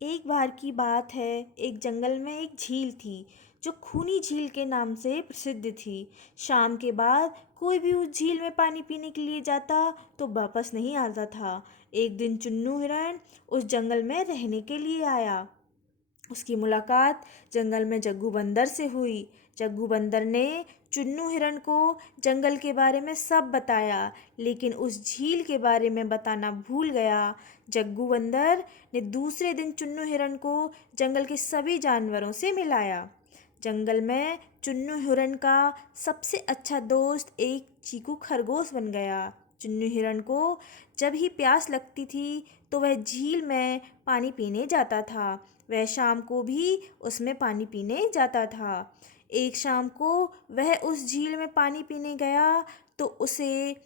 एक बार की बात है। एक जंगल में एक झील थी जो खूनी झील के नाम से प्रसिद्ध थी। शाम के बाद कोई भी उस झील में पानी पीने के लिए जाता तो वापस नहीं आता था। एक दिन चुन्नू हिरण उस जंगल में रहने के लिए आया। उसकी मुलाकात जंगल में जग्गू बंदर से हुई। जग्गू बंदर ने चुन्नू हिरण को जंगल के बारे में सब बताया, लेकिन उस झील के बारे में बताना भूल गया। जग्गू बंदर ने दूसरे दिन चुन्नू हिरण को जंगल के सभी जानवरों से मिलाया। जंगल में चुन्नू हिरण का सबसे अच्छा दोस्त एक चीकू खरगोश बन गया। चुन्नू हिरण को जब ही प्यास लगती थी तो वह झील में पानी पीने जाता था। वह शाम को भी उसमें पानी पीने जाता था। एक शाम को वह उस झील में पानी पीने गया तो उसे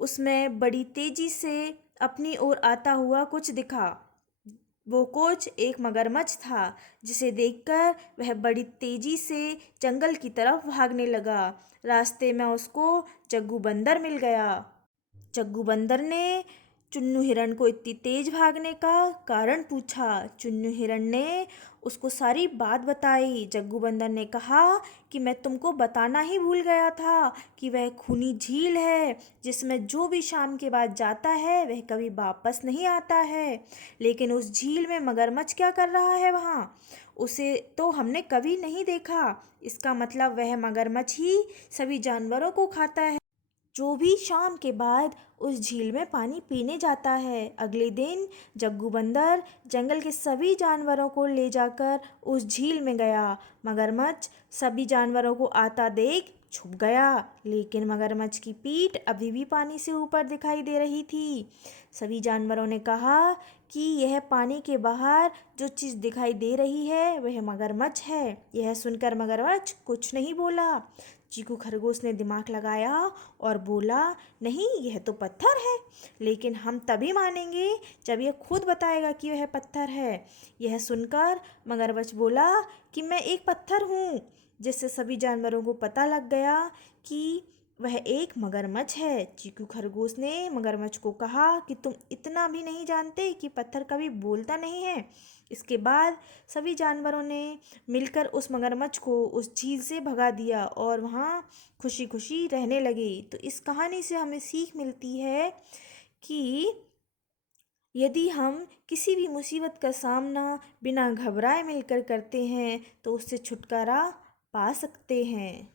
उसमें बड़ी तेजी से अपनी ओर आता हुआ कुछ दिखा। वो कुछ एक मगरमच्छ था, जिसे देखकर वह बड़ी तेजी से जंगल की तरफ भागने लगा। रास्ते में उसको जग्गू बंदर मिल गया। जग्गू बंदर ने चुन्नू हिरण को इतनी तेज भागने का कारण पूछा। चुन्नू हिरण ने उसको सारी बात बताई। जग्गू बंदर ने कहा कि मैं तुमको बताना ही भूल गया था कि वह खूनी झील है जिसमें जो भी शाम के बाद जाता है वह कभी वापस नहीं आता है। लेकिन उस झील में मगरमच्छ क्या कर रहा है वहाँ, उसे तो हमने कभी नहीं देखा। इसका मतलब वह मगरमच्छ ही सभी जानवरों को खाता है जो भी शाम के बाद उस झील में पानी पीने जाता है। अगले दिन जग्गू बंदर जंगल के सभी जानवरों को ले जाकर उस झील में गया। मगरमच्छ सभी जानवरों को आता देख छुप गया, लेकिन मगरमच्छ की पीठ अभी भी पानी से ऊपर दिखाई दे रही थी। सभी जानवरों ने कहा कि यह पानी के बाहर जो चीज़ दिखाई दे रही है वह मगरमच्छ है। यह सुनकर मगरमच्छ कुछ नहीं बोला। चीकू खरगोश ने दिमाग लगाया और बोला, नहीं, यह तो पत्थर है, लेकिन हम तभी मानेंगे जब यह खुद बताएगा कि वह पत्थर है। यह सुनकर मगरमच्छ बोला कि मैं एक पत्थर हूँ, जिससे सभी जानवरों को पता लग गया कि वह एक मगरमच्छ है। चीकू खरगोश ने मगरमच्छ को कहा कि तुम इतना भी नहीं जानते कि पत्थर कभी बोलता नहीं है। इसके बाद सभी जानवरों ने मिलकर उस मगरमच्छ को उस झील से भगा दिया और वहाँ खुशी खुशी रहने लगे। तो इस कहानी से हमें सीख मिलती है कि यदि हम किसी भी मुसीबत का सामना बिना घबराए मिलकर करते हैं तो उससे छुटकारा पा सकते हैं।